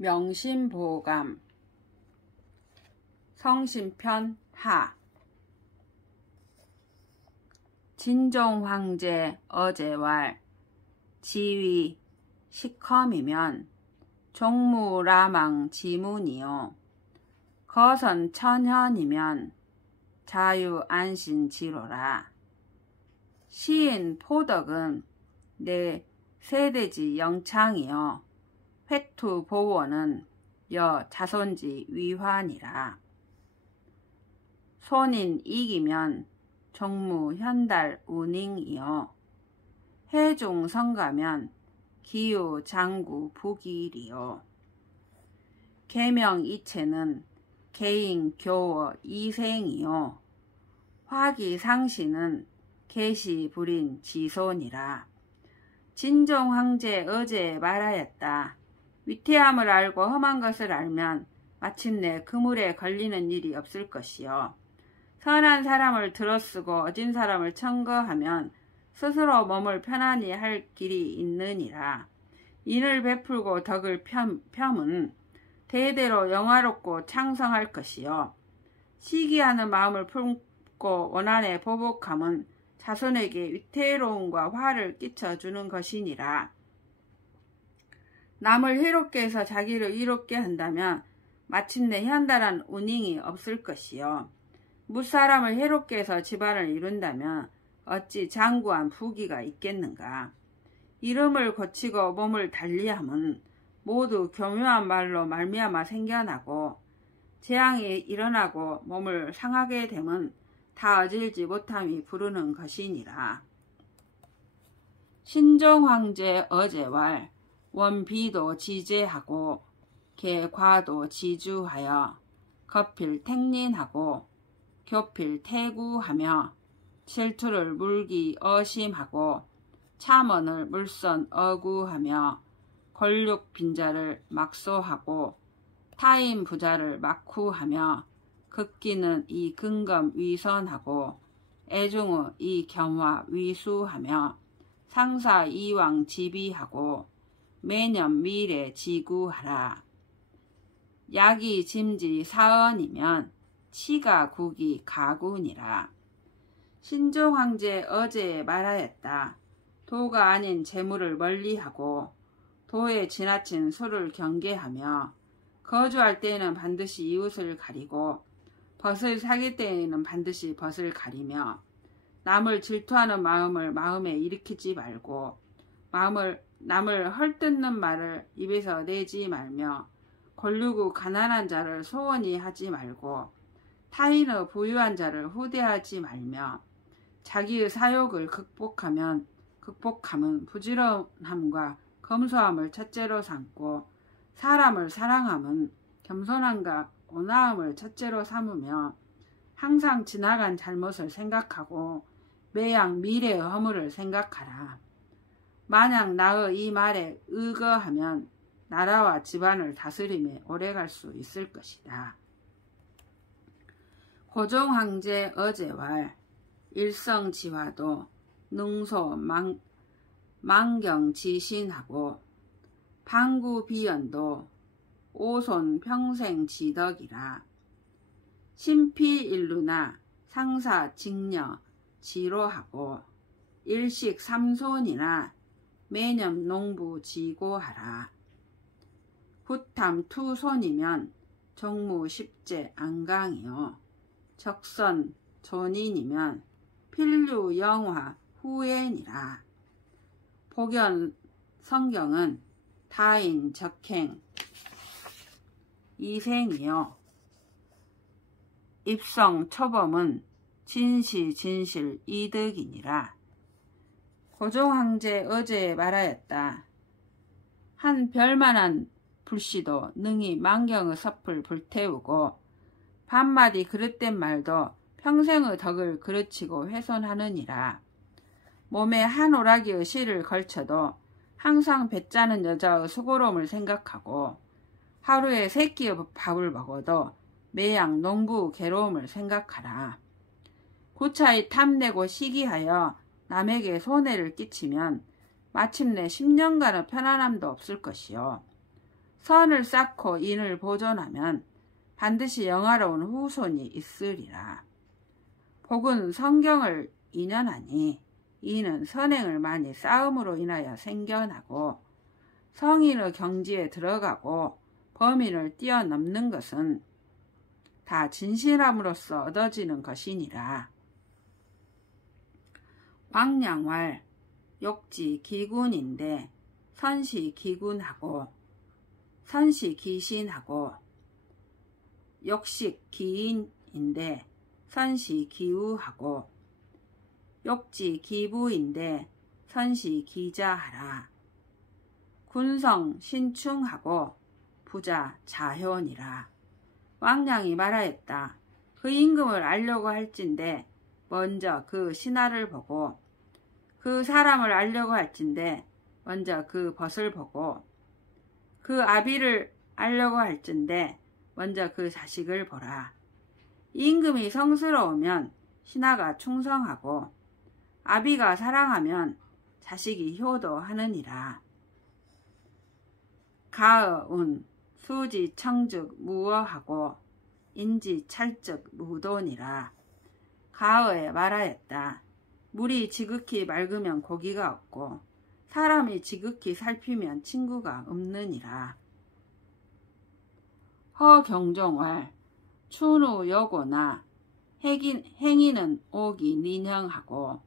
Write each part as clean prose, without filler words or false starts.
명심보감 성심편 하 진종황제 어제왈 지위 시컴이면 종무라망 지문이요 거선천현이면 자유안신지로라. 시인 포덕은 내 세대지 영창이요 회투보원은 여 자손지 위환이라. 손인 이기면 종무 현달 운잉이요 해중 성가면 기유 장구 부기리요 계명 이체는 개인 교어 이생이요 화기상시는 계시 불인 지손이라. 진종황제 어제 말하였다. 위태함을 알고 험한 것을 알면 마침내 그물에 걸리는 일이 없을 것이요 선한 사람을 들어쓰고 어진 사람을 청거하면 스스로 몸을 편안히 할 길이 있느니라. 인을 베풀고 덕을 펴면 대대로 영화롭고 창성할 것이요 시기하는 마음을 품고 원한에 보복함은 자손에게 위태로움과 화를 끼쳐주는 것이니라. 남을 해롭게 해서 자기를 이롭게 한다면 마침내 현달한 운잉이 없을 것이요 무사람을 해롭게 해서 집안을 이룬다면 어찌 장구한 부귀가 있겠는가. 이름을 고치고 몸을 달리함은 모두 교묘한 말로 말미암아 생겨나고 재앙이 일어나고 몸을 상하게 되면 다 어질지 못함이 부르는 것이니라. 신종황제 어제왈 원비도 지제하고 개과도 지주하여 거필 택린하고 교필 태구하며 실투를 물기 어심하고 참언을 물선 어구하며 권력 빈자를 막소하고 타인 부자를 막후하며 극기는 이 근검 위선하고 애중의 이 겸화 위수하며 상사 이왕 지비하고 매년 미래 지구하라. 약이 짐지 사언이면 치가 국이 가군이라. 신종황제 어제 말하였다. 도가 아닌 재물을 멀리하고 도에 지나친 소를 경계하며 거주할 때에는 반드시 이웃을 가리고 벗을 사귈 때에는 반드시 벗을 가리며 남을 질투하는 마음을 마음에 일으키지 말고 남을 헐뜯는 말을 입에서 내지 말며 권류고 가난한 자를 소원히 하지 말고 타인의 부유한 자를 후대하지 말며 자기의 사욕을 극복함은 부지런함과 검소함을 첫째로 삼고 사람을 사랑함은 겸손함과 온화함을 첫째로 삼으며 항상 지나간 잘못을 생각하고 매양 미래의 허물을 생각하라. 만약 나의 이 말에 의거하면 나라와 집안을 다스림에 오래갈 수 있을 것이다. 고종황제 어제왈 일성지화도 능소 망경지신하고 방구비연도 오손 평생지덕이라. 심피일루나 상사직녀 지로하고 일식삼손이나 매년 농부지고하라. 후탐투손이면 종무십제 안강이요 적선 존인이면 필류영화 후엔이라. 복연 성경은 타인 적행 이생이요 입성 초범은 진실 이득이니라. 고종황제 어제 말하였다. 한 별만한 불씨도 능히 만경의 섭을 불태우고 반마디 그릇된 말도 평생의 덕을 그르치고 훼손하느니라. 몸에 한 오라기의 실을 걸쳐도 항상 배짜는 여자의 수고로움을 생각하고 하루에 3끼의 밥을 먹어도 매양 농부의 괴로움을 생각하라. 구차히 탐내고 시기하여 남에게 손해를 끼치면 마침내 10년간의 편안함도 없을 것이요 선을 쌓고 인을 보존하면 반드시 영화로운 후손이 있으리라. 복은 성경을 인연하니 이는 선행을 많이 쌓음으로 인하여 생겨나고 성인의 경지에 들어가고 범인을 뛰어넘는 것은 다 진실함으로써 얻어지는 것이니라. 광량왈 욕지 기군인데 선시 기군하고 선시 기신하고 욕식 기인인데 선시 기우하고 욕지 기부인데 선시 기자하라. 군성 신충하고 부자 자효니라. 왕량이 말하였다. 그 임금을 알려고 할진대 먼저 그 신하를 보고 그 사람을 알려고 할진대 먼저 그 벗을 보고 그 아비를 알려고 할진대 먼저 그 자식을 보라. 임금이 성스러우면 신하가 충성하고 아비가 사랑하면 자식이 효도하느니라. 가의운 수지 청즉 무어하고 인지 찰즉 무도니라. 가의에 말하였다. 물이 지극히 맑으면 고기가 없고 사람이 지극히 살피면 친구가 없느니라. 허경종왈 추누 여고나 행인은 오기 민형하고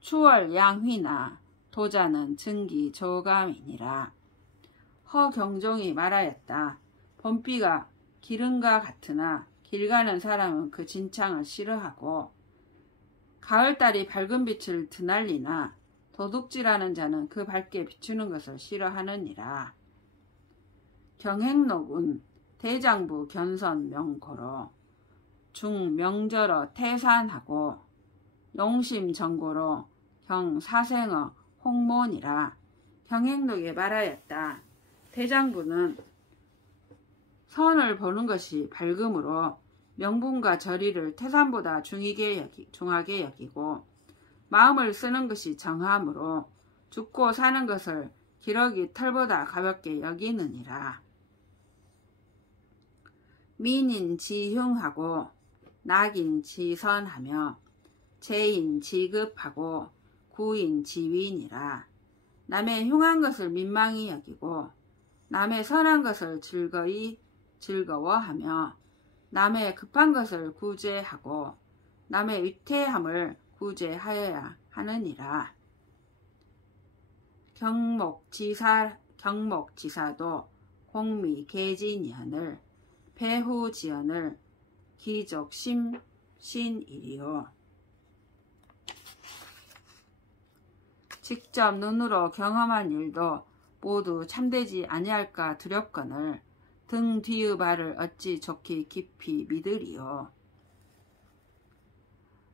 추월 양휘나 도자는 증기 조감이니라. 허경종이 말하였다. 봄비가 기름과 같으나 길 가는 사람은 그 진창을 싫어하고 가을달이 밝은 빛을 드날리나 도둑질하는 자는 그 밝게 비추는 것을 싫어하느니라. 경행록은 대장부 견선 명고로 중명절어 태산하고 용심 정고로 경사생어 홍모니라. 경행록에 말하였다. 대장부는 선을 보는 것이 밝음으로 명분과 절의를 태산보다 중하게 여기고 마음을 쓰는 것이 정함으로 죽고 사는 것을 기러기 털보다 가볍게 여기느니라. 민인 지흉하고 낙인 지선하며 재인 지급하고 구인 지윈이라. 남의 흉한 것을 민망히 여기고 남의 선한 것을 즐거워하며 남의 급한 것을 구제하고 남의 위태함을 구제하여야 하느니라. 경목지사도 공미계진이언을 배후지언을 기족심신이리요. 직접 눈으로 경험한 일도 모두 참되지 아니할까 두렵거늘 등 뒤의 말을 어찌 좋게 깊이 믿으리요.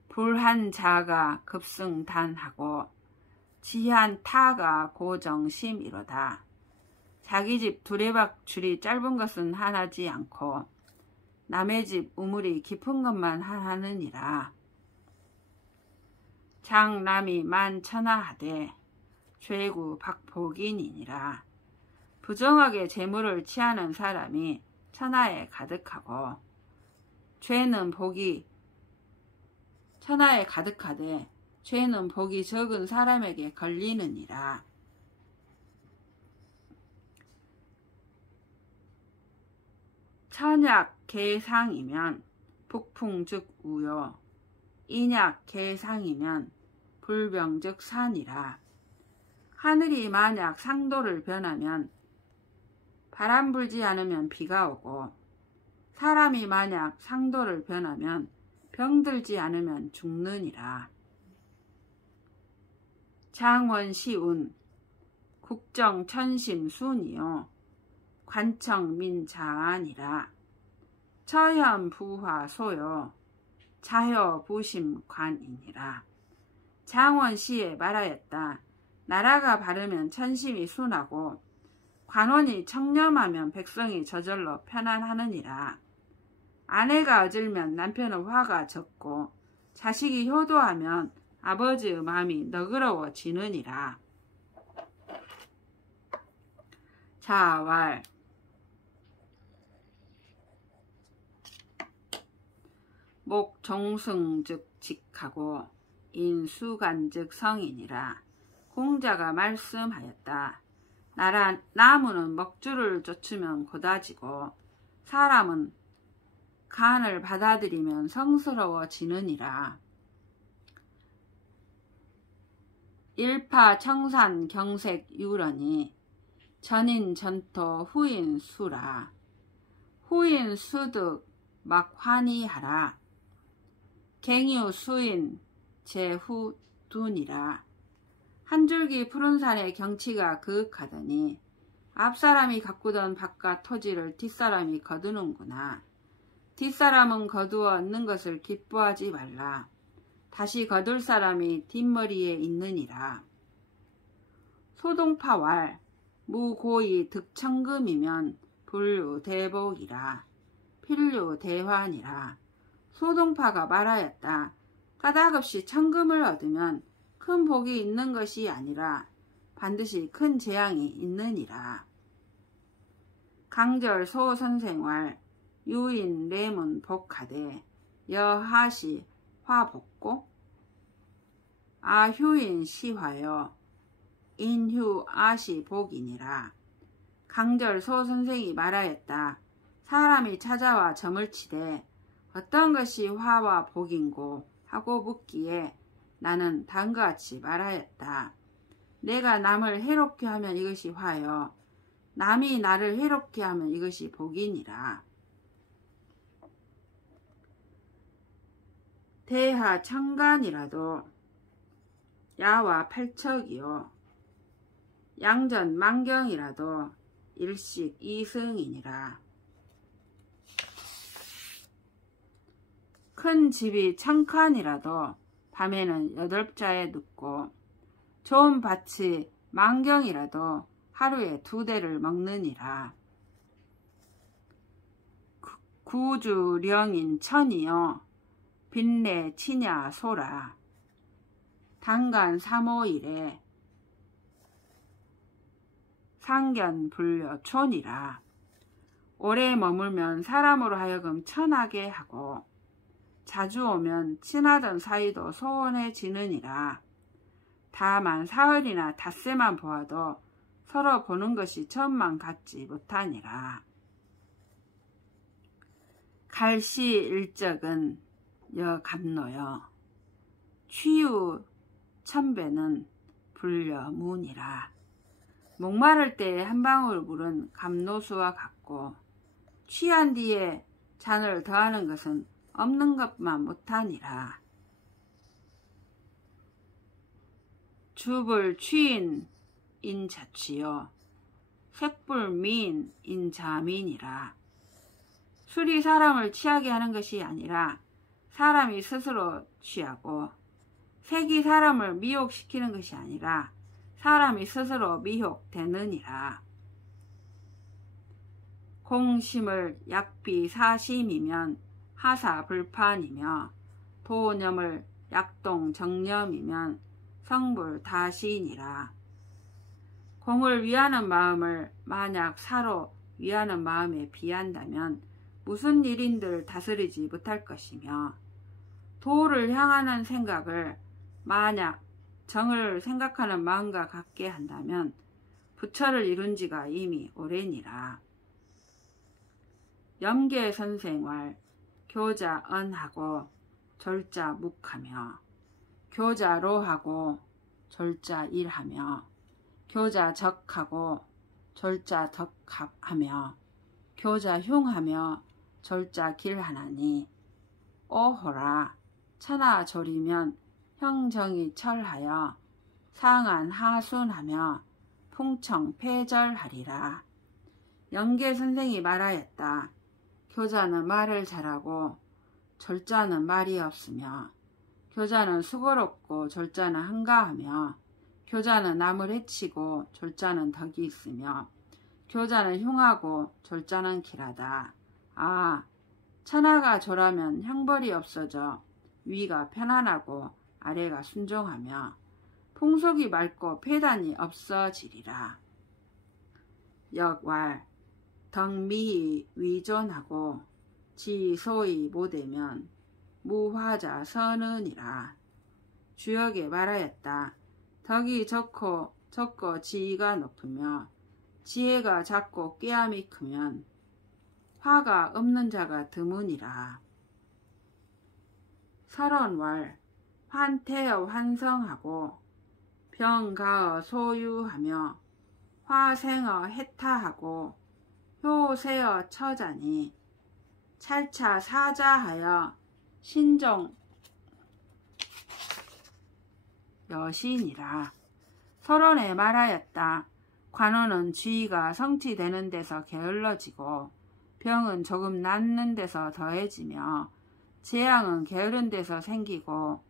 불한 자가 급승단하고 지한 타가 고정심이로다. 자기 집 두레박 줄이 짧은 것은 하나지 않고 남의 집 우물이 깊은 것만 하느니라. 장남이 만천하하되 죄구 박복인이니라. 부정하게 재물을 취하는 사람이 천하에 가득하고 죄는 복이 천하에 가득하되 죄는 복이 적은 사람에게 걸리느니라. 천약 계상이면 북풍즉 우요 인약 계상이면 불병즉 산이라. 하늘이 만약 상도를 변하면 바람 불지 않으면 비가 오고 사람이 만약 상도를 변하면 병들지 않으면 죽느니라. 장원시운 국정천심순이요 관청민자아니라. 처현부화소요 자효부심관이니라. 장원시에 말하였다. 나라가 바르면 천심이 순하고 관원이 청렴하면 백성이 저절로 편안하느니라. 아내가 어질면 남편의 화가 적고 자식이 효도하면 아버지의 마음이 너그러워지느니라. 자왈 목 종승 즉 직하고 인수간 즉 성이니라. 공자가 말씀하였다. 나무는 먹줄을 쫓으면 고다지고 사람은 간을 받아들이면 성스러워지느니라. 일파 청산 경색 유러니 전인 전토 후인 수라. 후인 수득 막 환희하라. 갱유 수인 제후 둔이라. 한 줄기 푸른 산의 경치가 그윽하더니 앞사람이 가꾸던 바깥 토지를 뒷사람이 거두는구나. 뒷사람은 거두어 얻는 것을 기뻐하지 말라. 다시 거둘 사람이 뒷머리에 있느니라. 소동파왈 무고이 득천금이면 불유대복이라. 필유대환이라. 소동파가 말하였다. 까닭없이 천금을 얻으면 큰 복이 있는 것이 아니라 반드시 큰 재앙이 있느니라. 강절 소선생활 유인 래문 복하되 여하시 화복고 아휴인 시화여 인휴 아시 복이니라. 강절 소선생이 말하였다. 사람이 찾아와 점을 치되 어떤 것이 화와 복인고 하고 묻기에 나는 다음과 같이 말하였다. 내가 남을 해롭게 하면 이것이 화여 남이 나를 해롭게 하면 이것이 복이니라. 대하 청간이라도 야와 팔척이요 양전 만경이라도 일식 이승이니라. 큰 집이 1000칸이라도 밤에는 8자에 눕고 좋은 밭이 만경이라도 하루에 2대를 먹느니라. 구주령인 천이여 빈내 치냐 소라. 단간 3~5일에 상견 불려 촌이라. 오래 머물면 사람으로 하여금 천하게 하고 자주 오면 친하던 사이도 소원해지느니라. 다만 사흘이나 닷새만 보아도 서로 보는 것이 처음만 같지 못하니라. 갈시 일적은 여감노여 취유 천배는 불려 문이라. 목마를 때 한 방울 물은 감노수와 같고 취한 뒤에 잔을 더하는 것은 없는 것만 못하니라. 주불 취인 인자취요 색불 미인 인자민이라. 술이 사람을 취하게 하는 것이 아니라 사람이 스스로 취하고 색이 사람을 미혹시키는 것이 아니라 사람이 스스로 미혹되느니라. 공심을 약비 사심이면 하사불판이며 도념을 약동 정념이면 성불다시니라. 공을 위하는 마음을 만약 사로 위하는 마음에 비한다면 무슨 일인들 다스리지 못할 것이며 도를 향하는 생각을 만약 정을 생각하는 마음과 같게 한다면 부처를 이룬 지가 이미 오래니라. 염계선생활 교자 언하고 절자 묵하며 교자 로하고 절자 일하며 교자 적하고 절자 덕하며 교자 흉하며 절자 길하나니 오호라. 천하 조리면 형정이 철하여 상한 하순하며 풍청 폐절하리라. 영계선생이 말하였다. 교자는 말을 잘하고 절자는 말이 없으며 교자는 수고롭고 절자는 한가하며 교자는 남을 해치고 절자는 덕이 있으며 교자는 흉하고 절자는 길하다. 아, 천하가 조라면 형벌이 없어져 위가 편안하고 아래가 순종하며 풍속이 맑고 폐단이 없어지리라. 역왈 덕미히 위존하고 지소이 못되면 무화자 선은이라. 주역에 말하였다. 덕이 적고 지위가 높으며 지혜가 작고 꾀함이 크면 화가 없는 자가 드무니라. 설원월 환태여 환성하고 병가어 소유하며 화생어 해타하고 효세어 처자니 찰차 사자하여 신종 여신이라. 설원에 말하였다. 관원은 지위가 성취되는 데서 게을러지고 병은 조금 낫는 데서 더해지며 재앙은 게으른 데서 생기고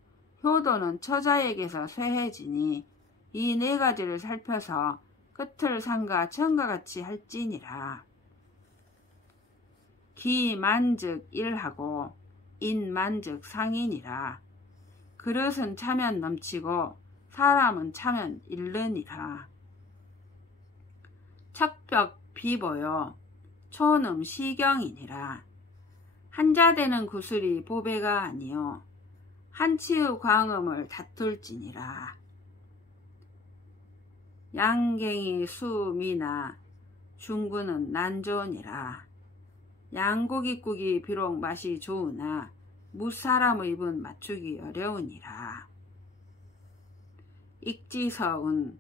효도는 처자에게서 쇠해지니 이 네 가지를 살펴서 끝을 상가 천과 같이 할지니라. 기만즉 일하고 인만즉 상이니라. 그릇은 차면 넘치고 사람은 차면 잃느니라. 척벽 비보요 초는 시경이니라. 한자되는 구슬이 보배가 아니요 한치의 광음을 다툴지니라. 양갱이 수미나 중구는 난좋으니라. 양고깃국이 비록 맛이 좋으나 무사람의 입은 맞추기 어려우니라. 익지서운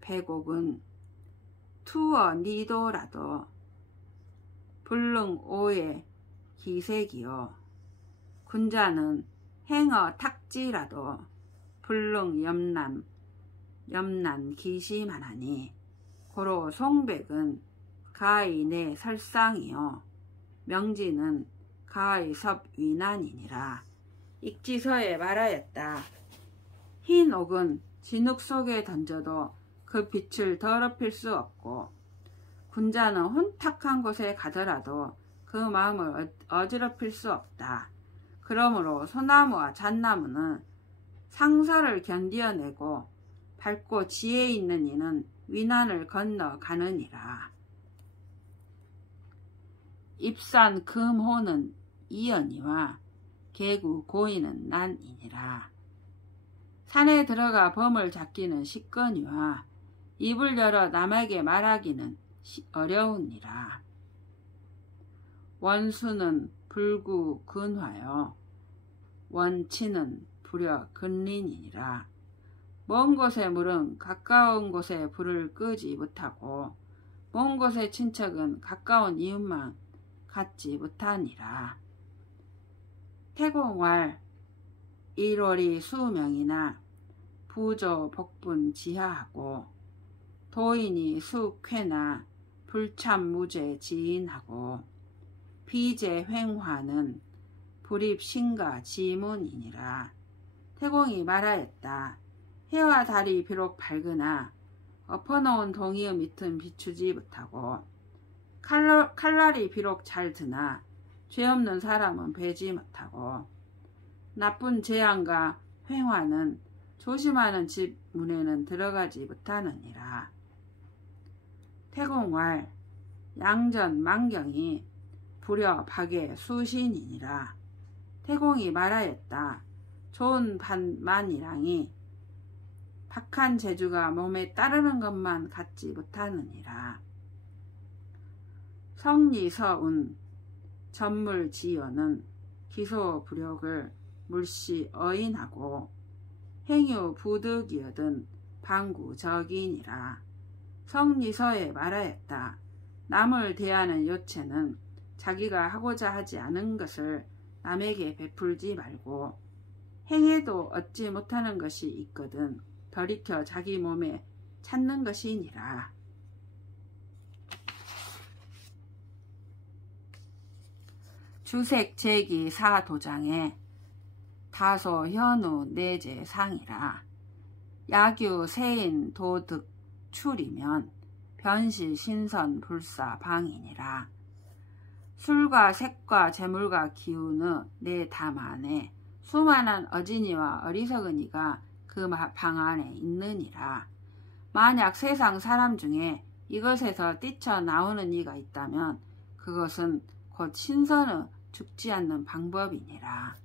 배곡은 투어 니도라도 불능 오해 기색이요 군자는 행어 탁지라도 불능 염난 기시만하니 고로 송백은 가히 내 설상이요 명지는 가히 섭위난이니라. 익지서에 말하였다. 흰 옥은 진흙 속에 던져도 그 빛을 더럽힐 수 없고 군자는 혼탁한 곳에 가더라도 그 마음을 어지럽힐 수 없다. 그러므로 소나무와 잣나무는 상설을 견디어내고 밝고 지혜 있는 이는 위난을 건너가느니라. 입산 금호는 이연이와 개구 고인은 난이니라. 산에 들어가 범을 잡기는 쉽거니와 입을 열어 남에게 말하기는 어려우니라. 원수는 불구 근화요 원치는 불여 근린이니라. 먼 곳의 물은 가까운 곳에 불을 끄지 못하고 먼 곳의 친척은 가까운 이웃만 갖지 못하니라. 태공왈 일월이 수명이나 부조 복분 지하하고 도인이 수쾌나 불참무죄 지인하고 비제 횡화는 불입신가 지문이니라. 태공이 말하였다. 해와 달이 비록 밝으나 엎어놓은 동이의 밑은 비추지 못하고 칼날이 비록 잘 드나 죄 없는 사람은 베지 못하고 나쁜 재앙과 횡화는 조심하는 집 문에는 들어가지 못하느니라. 태공왈 양전 만경이 불여 박의 수신이니라. 태공이 말하였다. 좋은 반만이랑이 박한 재주가 몸에 따르는 것만 갖지 못하느니라. 성리서운 전물지연은 기소불욕을 물시 어인하고 행유 부득이여든 방구적이니라. 성리서에 말하였다. 남을 대하는 요체는 자기가 하고자 하지 않은 것을 남에게 베풀지 말고 행해도 얻지 못하는 것이 있거든 돌이켜 자기 몸에 찾는 것이니라. 주색 제기 사도장에 다소 현우 내제 상이라. 야규 세인 도득 출이면 변시 신선 불사 방이니라. 술과 색과 재물과 기운의 내 담 안에 수많은 어진이와 어리석은 이가 그 방 안에 있느니라. 만약 세상 사람 중에 이것에서 뛰쳐나오는 이가 있다면 그것은 곧 신선의 죽지 않는 방법이니라.